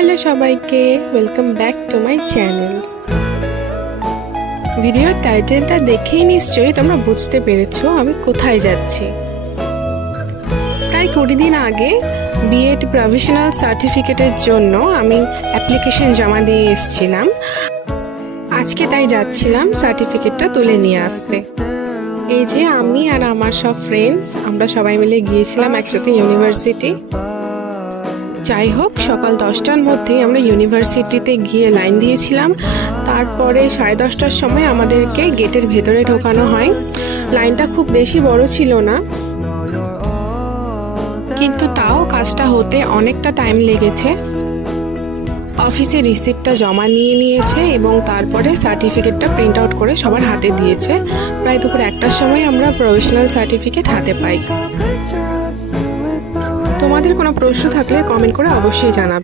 Hello সবাইকে, welcome back to my channel. ভিডিওর টাইটেলটা দেখেই নিশ্চয়ই তোমরা বুঝতে পেরেছো আমি কোথায় যাচ্ছি। প্রায় 20 দিন আগে বিএড প্রভিশনাল সার্টিফিকেটের জন্য আমি অ্যাপ্লিকেশন জমা দিয়ে এসেছিলাম। আজকে তাই যাচ্ছিলাম সার্টিফিকেটটা তুলে নিয়ে আসতে। এই যে আমি আর আমার সব ফ্রেন্ডস, আমরা সবাই মিলে গিয়েছিলাম একসাথে ইউনিভার্সিটি। যাই হোক, সকাল 10টার মধ্যেই আমরা ইউনিভার্সিটিতে গিয়ে লাইন দিয়েছিলাম। তারপরে 10:30টার সময় আমাদেরকে গেটের ভেতরে ঢোকানো হয়। লাইনটা খুব বেশি বড় ছিল না, কিন্তু তাও কাজটা হতে অনেকটা টাইম লেগেছে। অফিসে রিসিপ্টটা জমা নিয়েছে এবং তারপরে সার্টিফিকেটটা প্রিন্ট আউট করে সবার হাতে দিয়েছে। প্রায় দুপুর 1টার সময় আমরা প্রভিশনাল সার্টিফিকেট হাতে পাই। তোমাদের কোনো প্রশ্ন থাকলে কমেন্ট করে অবশ্যই জানাবে।